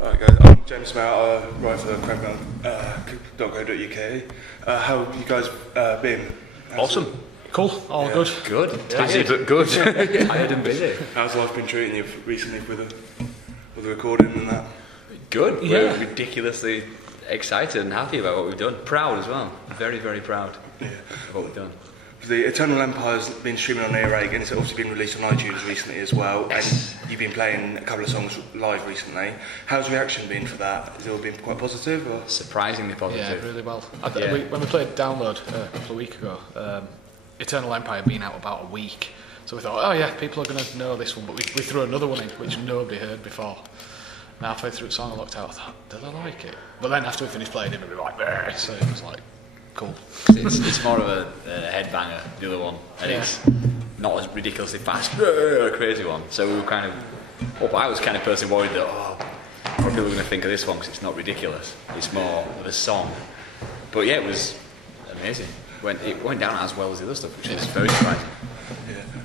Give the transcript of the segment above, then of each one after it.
Alright guys, I'm James Merrett, I write for crankdown.co.uk. How have you guys been? Awesome. Cool, all good. Good. Busy but good. Tired and busy. How's life been treating you recently with the recording and that? Good. Yeah. We're ridiculously excited and happy about what we've done. Proud as well. Very, very proud of what we've done. The Eternal Empire's been streaming on Earache and it's obviously been released on iTunes recently as well. Yes. And you've been playing a couple of songs live recently. How's the reaction been for that? Has it all been quite positive? Or? Surprisingly positive. Yeah, really well. When we played Download a couple of weeks ago, Eternal Empire had been out about a week. So we thought, oh yeah, people are going to know this one, but we threw another one in, which nobody heard before. And halfway through the song I looked out, I thought, did I like it? But then after we finished playing it, we were like, bleh. So it was like, cool. It's more of a headbanger, the other one, and it's not as ridiculously fast, a crazy one. So we were kind of, I was kind of personally worried that, what are people going to think of this one because it's not ridiculous. It's more of a song. But yeah, it was amazing. It went down as well as the other stuff, which is very surprising.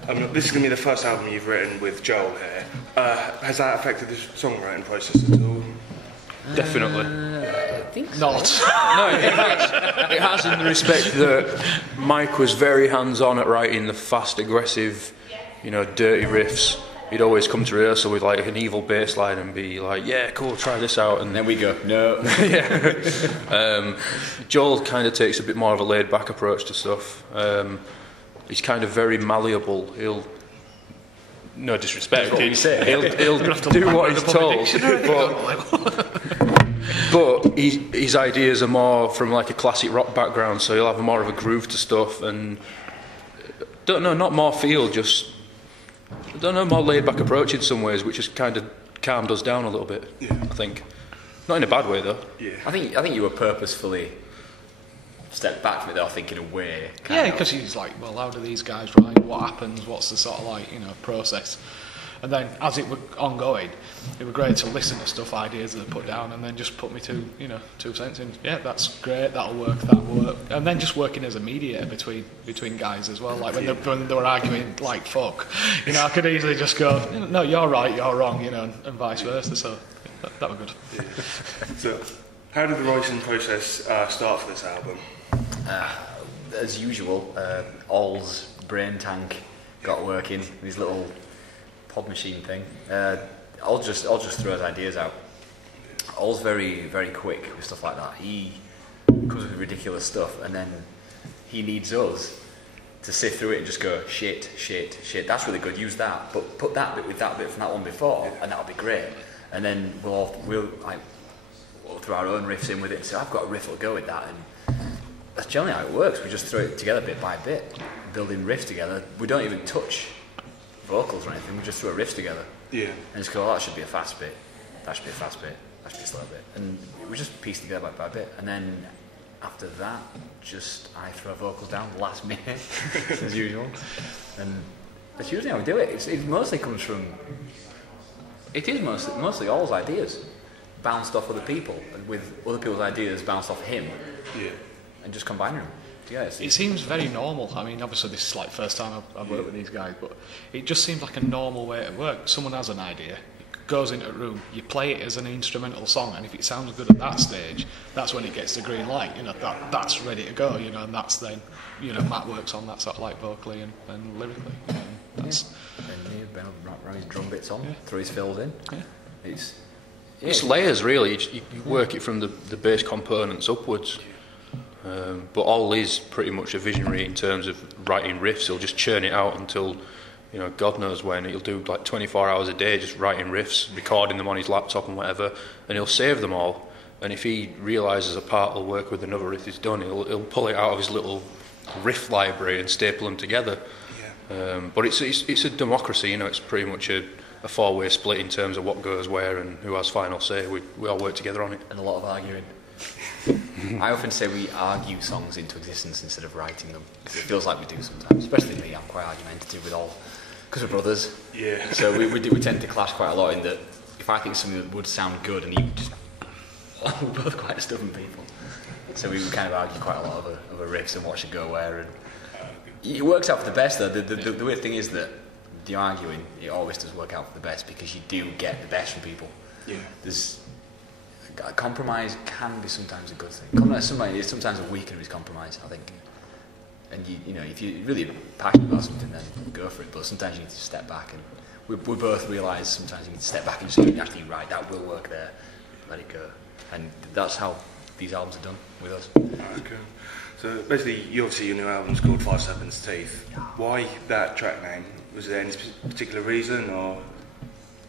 Yeah. This is going to be the first album you've written with Joel here. Has that affected the songwriting process at all? Definitely. I think so. Not. No, it has in the respect that Mike was very hands-on at writing the fast, aggressive, dirty riffs. He'd always come to rehearsal with like an evil bass line and be like, yeah, cool, try this out. And then we go, no. Joel kind of takes a bit more of a laid-back approach to stuff. He's kind of very malleable. No disrespect. What we say. He'll do what he's told. But his ideas are more from like a classic rock background, so he'll have more of a groove to stuff, and not more feel, just more laid back approach in some ways, which has kind of calmed us down a little bit. I think, not in a bad way though. Yeah. I think you were purposefully stepped back from it though, thinking away. Yeah, because he's like, well, how do these guys write? What happens? What's the sort of process? And then as it was ongoing, it was great to listen to stuff, ideas that they put down, and then just put me 2 cents in. Yeah, that's great. That'll work. And then just working as a mediator between guys as well. Like when they were arguing like fuck, I could easily just go, no, you're right, you're wrong, and vice versa. So that was good. Yeah. So, how did the writing process start for this album? As usual, All's brain tank got working. His little pod machine thing. I'll just throw his ideas out. All's very, very quick with stuff like that. He comes with ridiculous stuff, and then he needs us to sift through it and just go shit. That's really good. Use that, but put that bit with that bit from that one before, and that'll be great. And then we'll throw our own riffs in with it and say, I've got a riff that'll go with that, and that's generally how it works. We just throw it together bit by bit, building riffs together. We don't even touch vocals or anything, we just throw riffs together. Yeah. And just go, that should be a fast bit, that should be a fast bit, that should be a slow bit. And we just piece together bit by bit. And then after that, I throw vocals down last minute, as usual. And that's usually how we do it. It mostly comes from, it is mostly All's ideas, bounced off other people, and with other people's ideas bounced off him. Yeah. And just combining them. Yeah, it seems very normal. I mean, obviously this is like the first time I've worked with these guys, but it just seems like a normal way to work. Someone has an idea, it goes into a room, you play it as an instrumental song, and if it sounds good at that stage, that's when it gets the green light. That's ready to go. And that's then, Matt works on that sort of like vocally and lyrically. That's. And Ben will run his drum bits on, throw his fills in. Yeah. It's layers really. You work it from the bass components upwards. But All is pretty much a visionary in terms of writing riffs. He'll just churn it out until, God knows when. He'll do like 24 hours a day just writing riffs, recording them on his laptop and whatever, and he'll save them all. And if he realises a part will work with another riff he's done, he'll pull it out of his little riff library and staple them together. Yeah. But it's a democracy, it's pretty much a four-way split in terms of what goes where and who has final say. We all work together on it. And a lot of arguing. I often say we argue songs into existence instead of writing them, because it feels like we do sometimes, especially me. I'm quite argumentative with all, because we're brothers. Yeah. So we tend to clash quite a lot in that if I think something that would sound good and you just, we're both quite stubborn people. So we kind of argue quite a lot over riffs and what should go where, and it works out for the best though. The weird thing is that the arguing, it always does work out for the best because you do get the best from people. Yeah. compromise can be sometimes a good thing. It's sometimes a weakener is compromise, I think. And you know, if you're really passionate about something, then go for it. But sometimes you need to step back, and we both realise sometimes you need to step back and just say, actually, right, that will work there. Let it go. And that's how these albums are done with us. Okay. So basically, your new album's called 5 Serpents' Teeth. Why that track name? Was there any particular reason, or?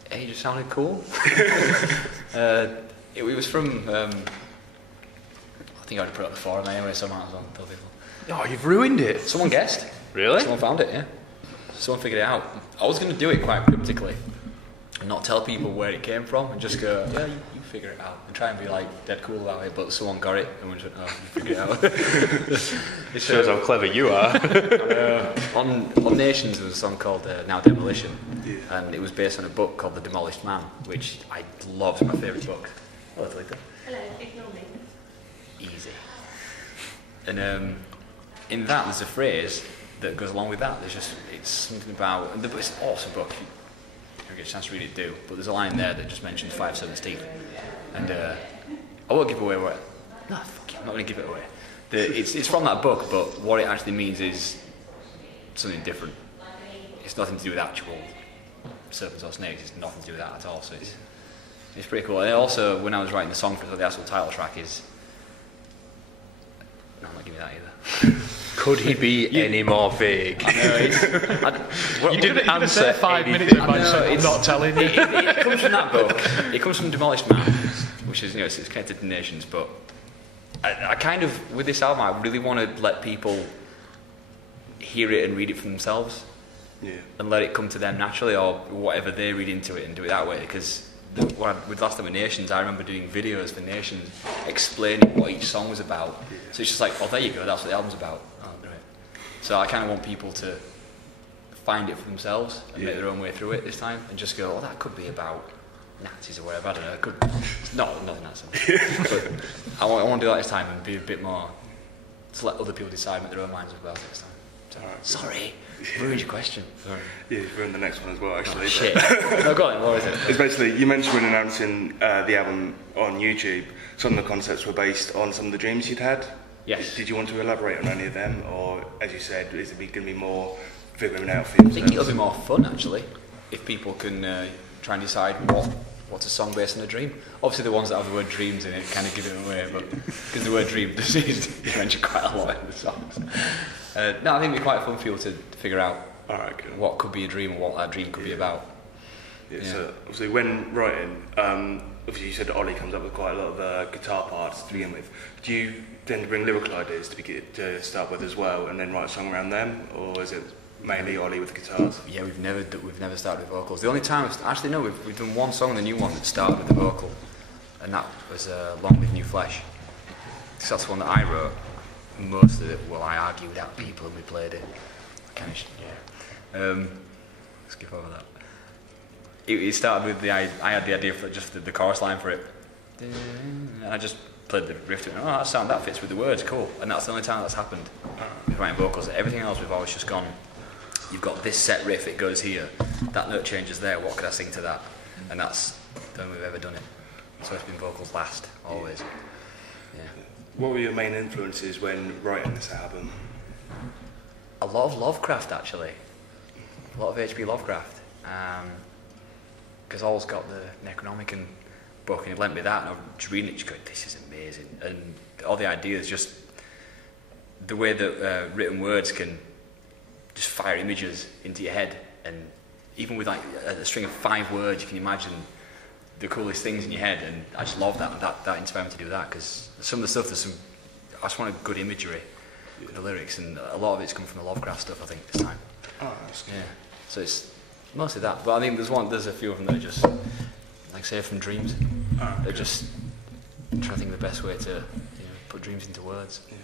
It just sounded cool. It was from, I think I already put it on the forum anyway, so I might as well tell people. Oh, you've ruined it. Someone guessed. Really? Someone found it, yeah. Someone figured it out. I was going to do it quite cryptically and not tell people where it came from and just go, yeah, you figure it out, and try and be like dead cool about it, but someone got it and we just went, oh, you figured it out. It shows how clever you are. On Nations there was a song called Now Demolition, and it was based on a book called The Demolished Man, which I love. It's my favourite book. Hello, Talita. Hello, ignore me. Easy. And in that there's a phrase that goes along with that. It's something about, and it's an awesome book. If you get a chance to read it, do. But there's a line there that just mentions 5 Serpents' Teeth, and I won't give away what. No, fuck you, I'm not going to give it away. It's from that book, but what it actually means is something different. It's nothing to do with actual serpents or snakes. It's nothing to do with that at all. So it's pretty cool. And also, when I was writing the song for the actual title track, is no, I'm not giving you that either. Could he be any more vague? You didn't answer 5 minutes of my show. I'm not telling you. It comes from that book. It comes from Demolished Man, which is, it's connected to Nations. But I kind of, with this album, I really want to let people hear it and read it for themselves, and let it come to them naturally, or whatever they read into it, and do it that way. Because with last time with Nations, I remember doing videos for Nations explaining what each song was about. So it's just like, oh, there you go, that's what the album's about. Oh, great. So I kind of want people to find it for themselves and make their own way through it this time, and just go, oh, that could be about Nazis or whatever. I don't know. It could. Not Nazis. But I want to do that this time and be a bit more. Just let other people decide, make their own minds about it this time. So, sorry, ruined your question. Sorry. Yeah, you've ruined the next one as well, actually. Oh, shit. No, go on. What is it? It's basically, you mentioned when announcing the album on YouTube, some of the concepts were based on some of the dreams you'd had. Yes. Did you want to elaborate on any of them, or, as you said, is it going to be more figuring out for yourselves? I think it'll be more fun, actually, if people can try and decide what's a song based on a dream. Obviously, the ones that have the word dreams in it kind of give it away, but because the word dream does mention quite a lot in the songs. No, I think it'd be quite fun for you to figure out what could be a dream and what that dream could be about. Yeah, so obviously when writing, obviously you said that Ollie comes up with quite a lot of guitar parts to begin with. Do you tend to bring lyrical ideas to start with as well, and then write a song around them, or is it mainly Ollie with guitars? Yeah, we've never started with vocals. The only time we've done one song, the new one, that started with the vocal, and that was Long Live New Flesh. So that's the one that I wrote. Most of it, I argued out people and we played it. Skip over that. It started with I had the idea for just the chorus line for it, and I just played the riff to it. Oh, that fits with the words, cool. And that's the only time that's happened with writing vocals. Everything else we've always just gone, you've got this set riff, it goes here, that note changes there, what could I sing to that? And that's the only way we've ever done it. So it's been vocals last, always. Yeah. What were your main influences when writing this album? A lot of Lovecraft, actually. A lot of H.P. Lovecraft. Because All's got the Necronomicon book, and he lent me that, and I was just reading it, just going, this is amazing. And all the ideas, just the way that written words can just fire images into your head, and even with like a string of 5 words, you can imagine the coolest things in your head, and I just love that, and that inspired me to do that, because some of the stuff, I just want a good imagery in the lyrics, and a lot of it's come from the Lovecraft stuff, I think, this time. Oh, that's good. Yeah, so it's mostly that, but I think there's a few of them that are just, like say, from dreams. They're just trying to think of the best way to put dreams into words. Yeah.